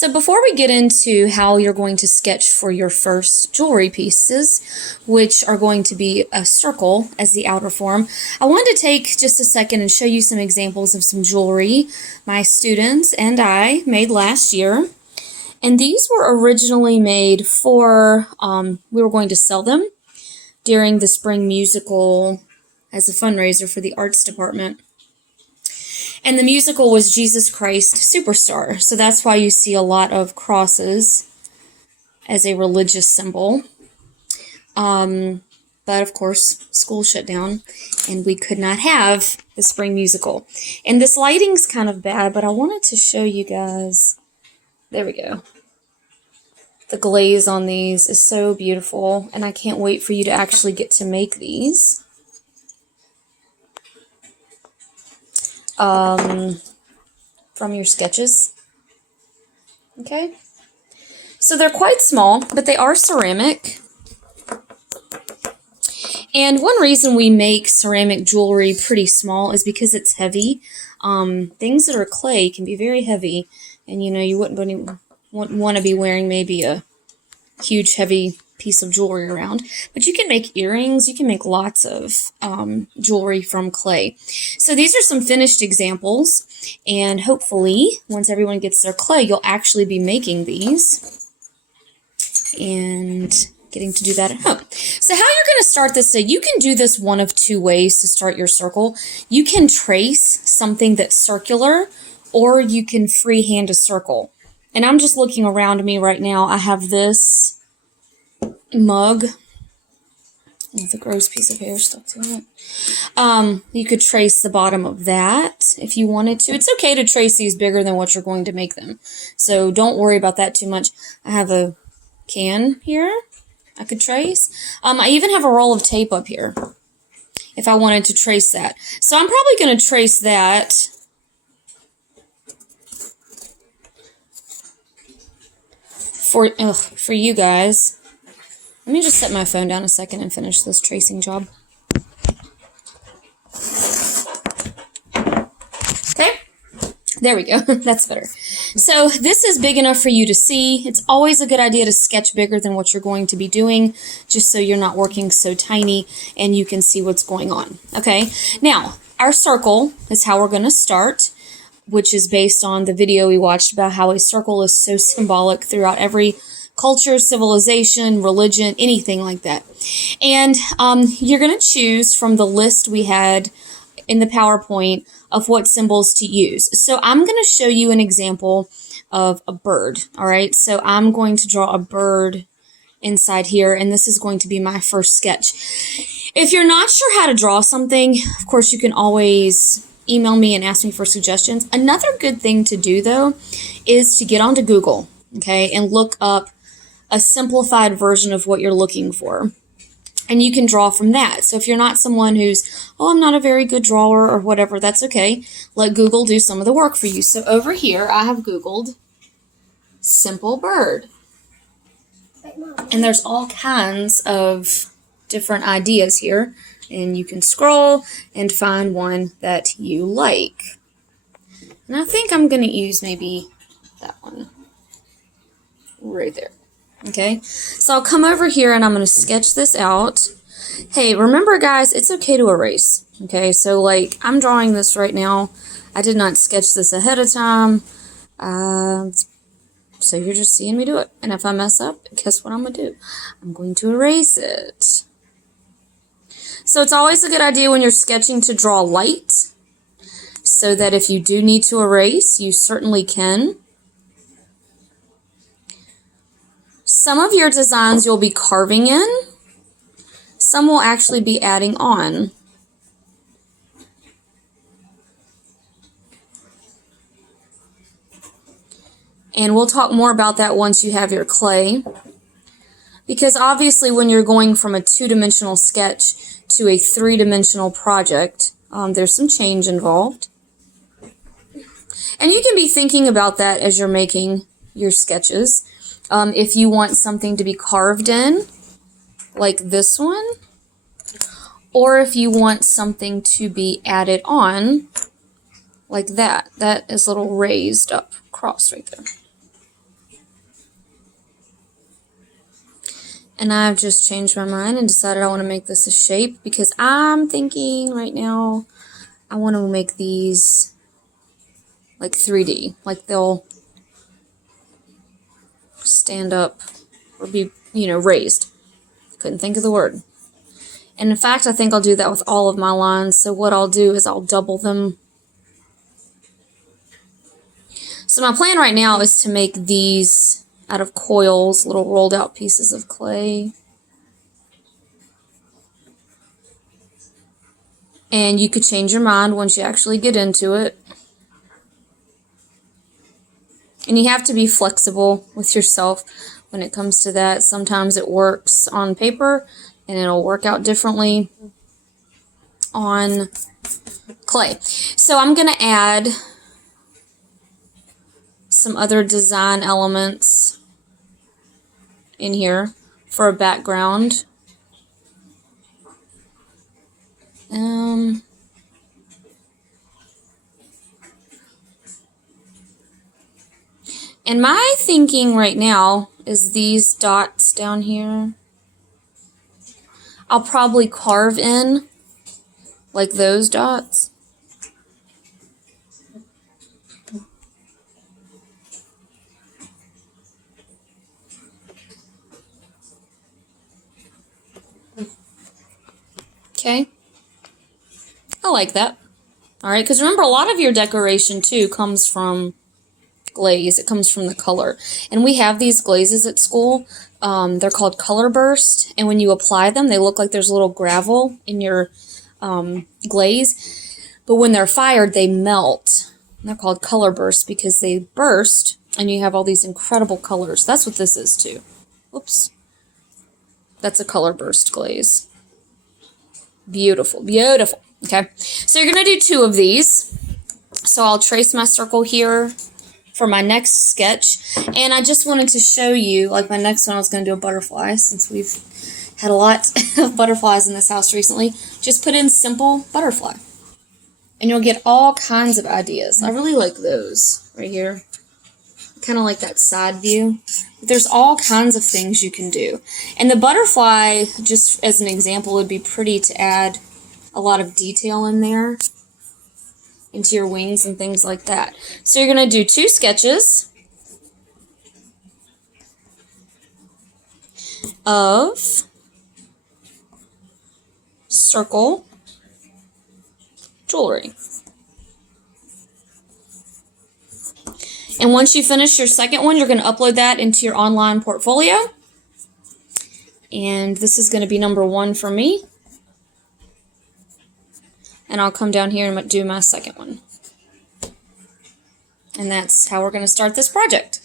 So before we get into how you're going to sketch for your first jewelry pieces, which are going to be a circle as the outer form, I wanted to take just a second and show you some examples of some jewelry my students and I made last year. And these were originally made for, we were going to sell them during the spring musical as a fundraiser for the arts department. And the musical was Jesus Christ Superstar. So that's why you see a lot of crosses as a religious symbol. But of course, school shut down and we could not have the spring musical. And this lighting's kind of bad, but I wanted to show you guys. There we go. The glaze on these is so beautiful, and I can't wait for you to actually get to make these. From your sketches. Okay. So they're quite small, but they are ceramic. And one reason we make ceramic jewelry pretty small is because it's heavy. Things that are clay can be very heavy, and you wouldn't want to be wearing maybe a huge heavy piece of jewelry around. But you can make earrings, you can make lots of jewelry from clay. So these are some finished examples, and hopefully once everyone gets their clay, you'll actually be making these and getting to do that at home. So how you're going to start this, you can do this one of two ways to start your circle. You can trace something that's circular, or you can freehand a circle. And I'm just looking around me right now. I have this mug with a gross piece of hair stuck to it. You could trace the bottom of that if you wanted to. It's okay to trace these bigger than what you're going to make them. So don't worry about that too much. I have a can here I could trace. I even have a roll of tape up here if I wanted to trace that. So I'm probably going to trace that for you guys. Let me just set my phone down a second and finish this tracing job. Okay, there we go. That's better. So this is big enough for you to see. It's always a good idea to sketch bigger than what you're going to be doing, just so you're not working so tiny and you can see what's going on. Okay, now our circle is how we're going to start, which is based on the video we watched about how a circle is so symbolic throughout every culture, civilization, religion, anything like that. And you're going to choose from the list we had in the PowerPoint of what symbols to use. So I'm going to show you an example of a bird. All right, so I'm going to draw a bird inside here, and this is going to be my first sketch. If you're not sure how to draw something, of course, you can always email me and ask me for suggestions. Another good thing to do, though, is to get onto Google, okay, and look up a simplified version of what you're looking for. And you can draw from that. So if you're not someone who's, I'm not a very good drawer or whatever, that's okay. Let Google do some of the work for you. So over here, I have Googled simple bird. And there's all kinds of different ideas here. And you can scroll and find one that you like. And I think I'm going to use maybe that one right there. Okay, so I'll come over here and I'm going to sketch this out. Hey, remember guys, it's okay to erase. Okay, so like I'm drawing this right now. I did not sketch this ahead of time. So you're just seeing me do it. And if I mess up, guess what I'm going to do? I'm going to erase it. So it's always a good idea when you're sketching to draw light, so that if you do need to erase, you certainly can. Some of your designs you'll be carving in. Some will actually be adding on. And we'll talk more about that once you have your clay. Because obviously when you're going from a two-dimensional sketch to a three-dimensional project, there's some change involved. And you can be thinking about that as you're making your sketches. If you want something to be carved in, like this one, or if you want something to be added on, like that. That is a little raised up across right there. And I've just changed my mind and decided I want to make this a shape because I'm thinking right now I want to make these like 3D, like they'll stand up or be, raised. Couldn't think of the word. And in fact, I think I'll do that with all of my lines. So what I'll do is I'll double them. So my plan right now is to make these out of coils, little rolled out pieces of clay. And you could change your mind once you actually get into it. And you have to be flexible with yourself when it comes to that. Sometimes it works on paper and it'll work out differently on clay. So I'm going to add some other design elements in here for a background. And my thinking right now is these dots down here, I'll probably carve in like those dots. Okay. I like that. All right, because remember, a lot of your decoration too comes from glaze. It comes from the color. And we have these glazes at school. They're called Color Burst, and when you apply them, they look like there's a little gravel in your glaze. But when they're fired, they melt. And they're called Color Burst because they burst, and you have all these incredible colors. That's what this is too. Oops. That's a Color Burst glaze. Beautiful, beautiful. Okay, so you're going to do 2 of these. So I'll trace my circle here for my next sketch. And I just wanted to show you, like my next one, I was going to do a butterfly since we've had a lot of butterflies in this house recently. Just put in simple butterfly. And you'll get all kinds of ideas. I really like those right here. Kind of like that side view. There's all kinds of things you can do. And the butterfly, just as an example, would be pretty to add a lot of detail in there into your wings and things like that. So you're going to do 2 sketches of circle jewelry. And once you finish your second one, you're going to upload that into your online portfolio. And this is going to be number 1 for me. And I'll come down here and do my second one. And that's how we're going to start this project.